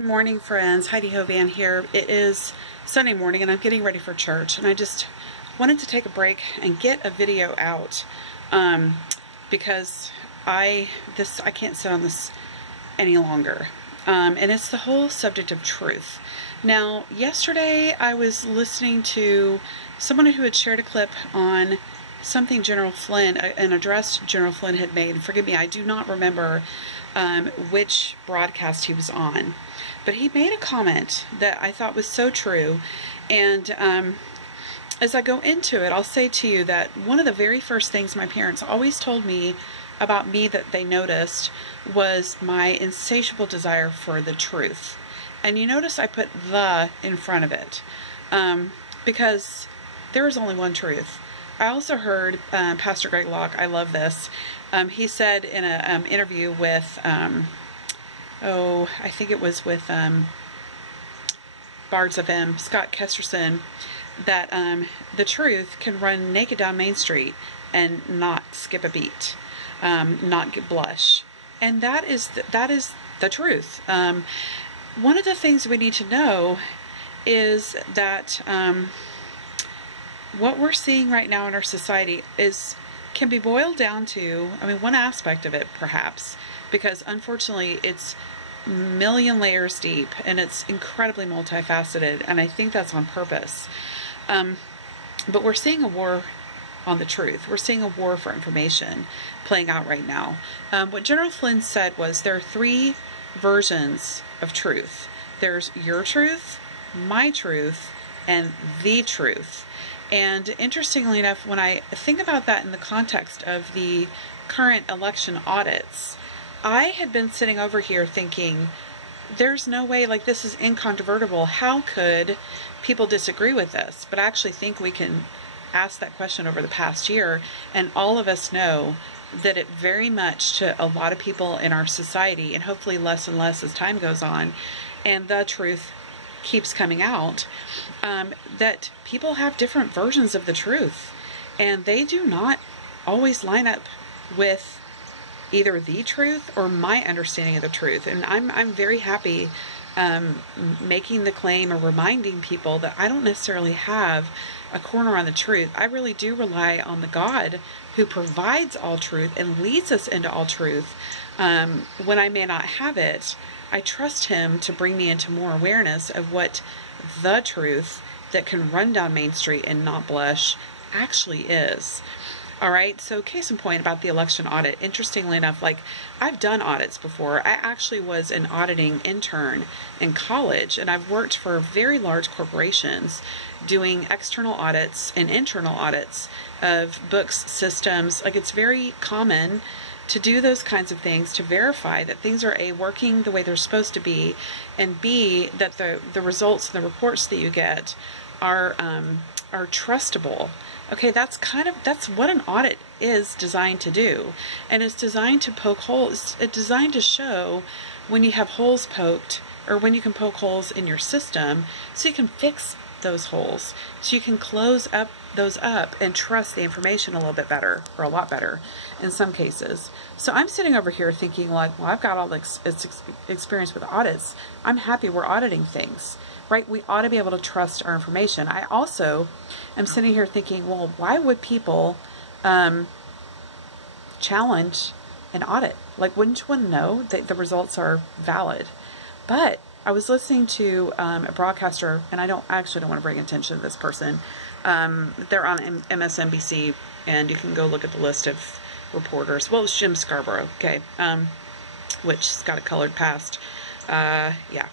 Good morning, friends. Heidi Hovan here. It is Sunday morning and I'm getting ready for church, and I just wanted to take a break and get a video out because I can't sit on this any longer. And it's the whole subject of truth. Now, yesterday I was listening to someone who had shared a clip on something General Flynn, an address General Flynn had made. And forgive me, I do not remember which broadcast he was on. But he made a comment that I thought was so true. And as I go into it, I'll say to you that one of the very first things my parents always told me about me that they noticed was my insatiable desire for the truth. And you notice I put "the" in front of it because there is only one truth. I also heard Pastor Greg Locke, I love this, he said in an interview with, I think it was with Bards of M, Scott Kesterson, that the truth can run naked down Main Street and not skip a beat, not blush. And that is the truth. One of the things we need to know is that what we're seeing right now in our society can be boiled down to, one aspect of it perhaps, because unfortunately it's a million layers deep and it's incredibly multifaceted, and I think that's on purpose. But we're seeing a war on the truth. We're seeing a war for information playing out right now. What General Flynn said was there are three versions of truth. There's your truth, my truth, and the truth. And interestingly enough, when I think about that in the context of the current election audits, I had been sitting over here thinking, there's no way, like, this is incontrovertible. How could people disagree with this? But I actually think we can ask that question over the past year, and all of us know that it very much, to a lot of people in our society, and hopefully less and less as time goes on, and the truth keeps coming out, that people have different versions of the truth, and they do not always line up with either the truth or my understanding of the truth. And I'm very happy making the claim or reminding people that I don't necessarily have a corner on the truth. I really do rely on the God who provides all truth and leads us into all truth. When I may not have it, I trust him to bring me into more awareness of what the truth that can run down Main Street and not blush actually is. All right, so case in point about the election audit, interestingly enough, like, I've done audits before. I actually was an auditing intern in college, and I've worked for very large corporations doing external audits and internal audits of books, systems. Like, it's very common to do those kinds of things to verify that things are A, working the way they're supposed to be, and B, that the results and the reports that you get are trustable. Okay, that's what an audit is designed to do. And it's designed to poke holes. It's designed to show when you have holes poked, or when you can poke holes in your system, so you can fix those holes, so you can close those up and trust the information a little bit better, or a lot better in some cases. So I'm sitting over here thinking, like, well, I've got all this experience with audits. I'm happy we're auditing things, right? We ought to be able to trust our information. I also am sitting here thinking, well, why would people challenge an audit? Like, wouldn't you want to know that the results are valid? But I was listening to a broadcaster, and I actually don't want to bring attention to this person. They're on MSNBC, and you can go look at the list of reporters. Well, it's Jim Scarborough, okay, which's got a colored past. Yeah.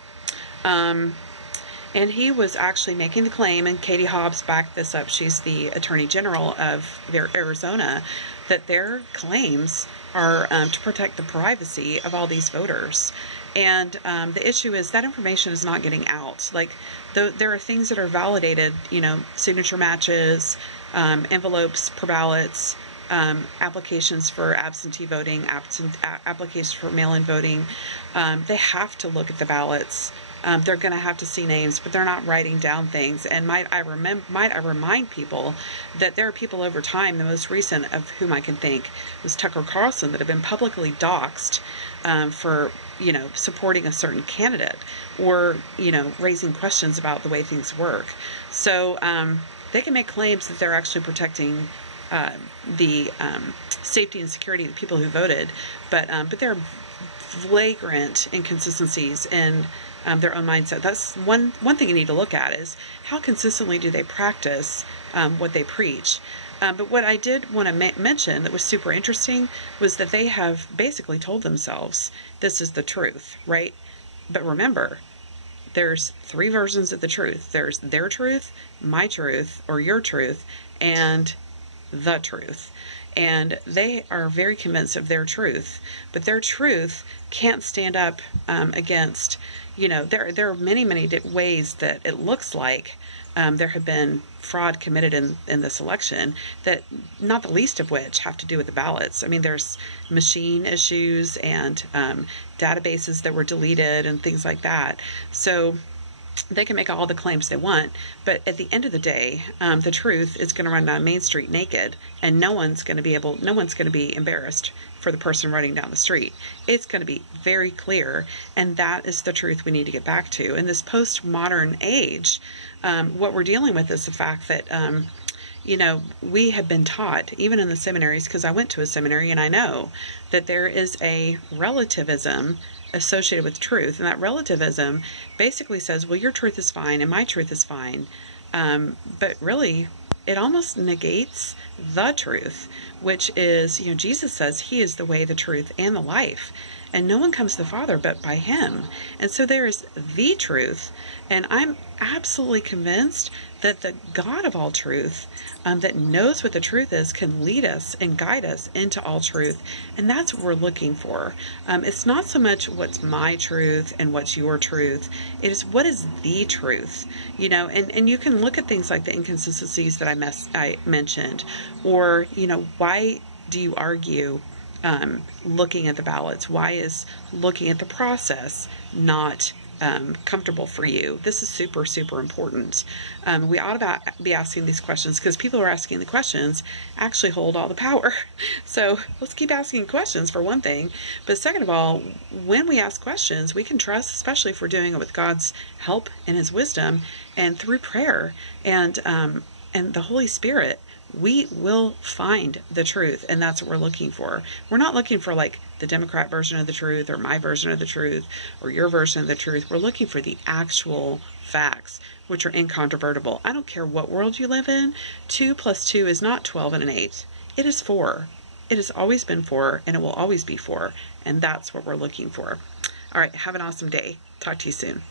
And he was actually making the claim, and Katie Hobbs backed this up, she's the Attorney General of Arizona, that their claims are to protect the privacy of all these voters. And the issue is that information is not getting out. Like, there are things that are validated, you know, signature matches, envelopes per ballots, applications for absentee voting, applications for mail-in voting. They have to look at the ballots. They're going to have to see names, but they're not writing down things. And might I remind people that there are people over time, the most recent of whom I can think was Tucker Carlson, that have been publicly doxxed for, you know, supporting a certain candidate, or, you know, raising questions about the way things work. So they can make claims that they're actually protecting the safety and security of the people who voted, but there are flagrant inconsistencies in their own mindset. That's one thing you need to look at, is how consistently do they practice what they preach. But what I did want to mention that was super interesting was that they have basically told themselves this is the truth, right? But remember, there's 3 versions of the truth. There's their truth, my truth, or your truth, and the truth. And they are very convinced of their truth, but their truth can't stand up against, you know, there are many ways that it looks like there have been fraud committed in this election, that not the least of which have to do with the ballots. I mean, there's machine issues and databases that were deleted and things like that. So they can make all the claims they want, but at the end of the day, the truth is going to run down Main Street naked, and no one's going to be embarrassed for the person running down the street. It's going to be very clear, and that is the truth we need to get back to. In this postmodern age, what we're dealing with is the fact that, you know, we have been taught, even in the seminaries, because I went to a seminary and I know that there is a relativism associated with truth, and that relativism basically says, well, your truth is fine and my truth is fine, but really it almost negates the truth, which is, you know, Jesus says he is the way, the truth, and the life, and no one comes to the Father but by him. And so there is the truth, and I'm absolutely convinced that the God of all truth, that knows what the truth is, can lead us and guide us into all truth. And that's what we're looking for. It's not so much what's my truth and what's your truth. It is what is the truth, you know, and you can look at things like the inconsistencies that I mentioned, or, you know, why do you argue looking at the ballots? Why is looking at the process not comfortable for you? This is super important. We ought to be asking these questions, because people who are asking the questions actually hold all the power. So let's keep asking questions, for one thing. But second of all, when we ask questions, we can trust, especially if we're doing it with God's help and his wisdom and through prayer and the Holy Spirit, we will find the truth, and that's what we're looking for. We're not looking for like the Democrat version of the truth, or my version of the truth, or your version of the truth. We're looking for the actual facts, which are incontrovertible. I don't care what world you live in. 2 + 2 is not 12 1/8. It is 4. It has always been 4, and it will always be 4. And that's what we're looking for. All right, have an awesome day. Talk to you soon.